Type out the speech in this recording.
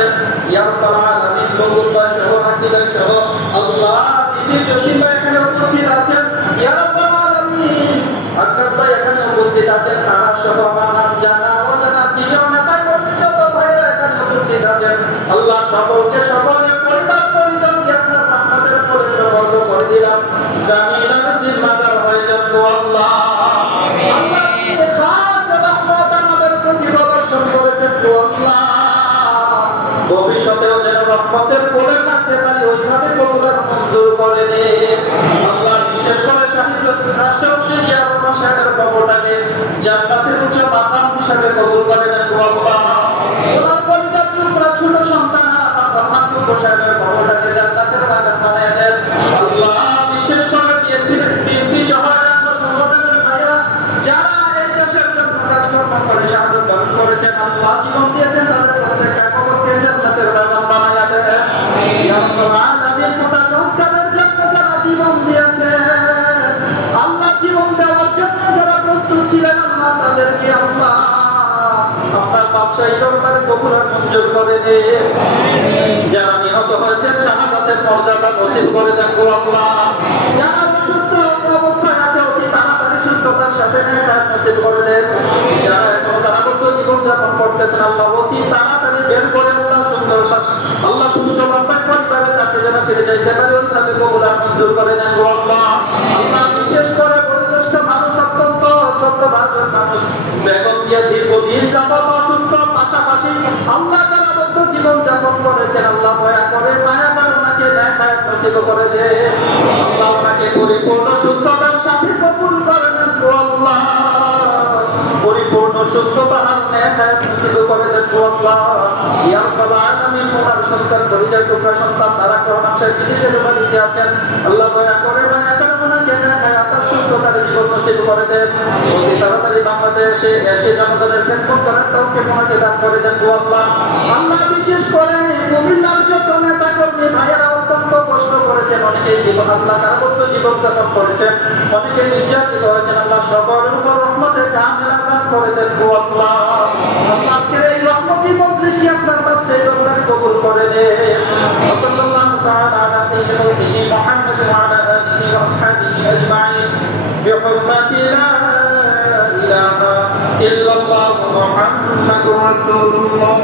আছেন ইয়া রাব্বাল আলামিন কবুল করে সহ আকিদার সহ আল্লাহ বিবি জসিম ভাই এখানে উপস্থিত আছেন ইয়া রাব্বাল আলামিন আকাশ ভাই এখানে উপস্থিত আছেন তারা সহ আমার নাম জানা অজানা সিনিয়র নেতা কর্মী যত ভাইরা এখানে উপস্থিত আছেন আল্লাহ সকলকে সকলের পরিবার পরিজনকে আপনার রহমতের পরিচয় বন্ধ করে দিলাম জামিনার জিম্মাদার হয়ে যান আল্লাহ আল্লাহ খাস রহমত আমাদের প্রতি প্রদর্শন করেছেন আল্লাহ ভবিষ্যতেও যেন রহমতের কোলে থাকতে পারি ওইভাবে কবুল মঞ্জুর করে দেন আল্লাহ বিশেষ করে সাহিত্য রাষ্ট্রপতি জিয়া রহমান সাহেবের কবরটাকে জান্নাতের উচ্চ মাকাম হিসাবে কবুল করে দেন আল্লাহ ওনার পরিবার টুকরা ছোট সন্তান আমার রহমান সাহেবের কবরটাকে জান্নাতের বাগান বানিয়ে দেন আল্লাহ বিশেষ করে বিএনপি সহায়ক সংগঠনের ভাইরা যারা এই দেশের জন্য কাজকর্ম করে শাহাদত বরণ করেছেন আল্লাহ জীবন দিয়েছেন তাদের প্রত্যেকটা কবরকে জান্নাতের বাগান বানিয়ে দেন ইয়া রাব্বাল আলামিন কোটা সংস্কারের জন্য যারা জীবন দিয়েছেন আল্লাহ জীবন দেওয়ার জন্য যারা প্রস্তুত ছিলেন আল্লাহ তাদেরকে আল্লাহ আপনার ব্যবসায়ী দরবারে কবুল আর মঞ্জুর করে দেন যারা নিহত হয়েছেন শাহাদাতের মর্যাদা নসিব করে দেন গো আল্লাহ যারা অসুস্থ অবস্থায় আছে অতি তাড়াতাড়ি সুস্থতার সাথে নেখাত নসিব করে দেন যারা এখনো তারাবদ্ধ জীবন যাপন করতেছেন আল্লাহ অতি তাড়াতাড়ি বের করে আল্লাহ সুন্দর আল্লাহ সুস্থ বান্দার পরিবারের কাছে যেন ফিরে যাইতে পারে ওইভাবে কবুল আর মঞ্জুর করে নেন গো আল্লাহ আল্লাহ বিশেষ করে বয়োজ্যেষ্ঠ মানুষ অত্যন্ত শ্রদ্ধাভাজন মানুষ বেগম দিয়া দীর্ঘদিন যাবত অসুস্থ পাশাপাশি আল্লাহ তাআলাবদ্ধ জীবন যাপন করেছেন আল্লাহ দয়া করে মায়া করে ওনাকে নেখায়াত নসিব করে দেন আল্লাহ ওনাকে পরিপূর্ণ সুস্থতার সাথে কবুল করে নেন গো আল্লাহ পরিপূর্ণ সুস্থতা আর নেখায়াত নসিব করে দেন গো আল্লাহ ইয়া রাব্বাল আলামিন ওনার সন্তান পরিচয় টুকরা সন্তান তারা রহমান সাহেব বিদেশের বাড়িতে আছেন আল্লাহ দয়া করে মায়া করে ওনাকে নেখায়াত সুস্থতার জীবন নসিব করে দেন অতি তাড়াতাড়ি বাংলাদেশে এসে জনগণের খেদমত করার তৌফিক ওনাকে দান করে দেন গো আল্লাহ আল্লাহ বিশেষ করে কুমিল্লার যত নেতা কর্মী ভাইয়েরা অত্যন্ত কষ্ট করেছেন অনেকে জীবন আল্লাহ কারাবদ্ধ জীবন যাপন করেছেন অনেকে নির্যাতিত হয়েছেন আল্লাহ সকলের উপর রহমতের কামিলা দান করে দেন গো আল্লাহ আল্লাহ আজকের এই রহমতি মজলিস কি আপনার বাদশাহী দরবারে কবুল করে নেন সাল্লাল্লাহু তাআলা আলা সাইয়্যিদিনা মুহাম্মদ ওয়া আলা আলিহি ওয়া আসহাবিহি আজমাইন বিহুরমাতি লা ইলাহা ইল্লাল্লাহু মুহাম্মাদুর রাসূলুল্লাহ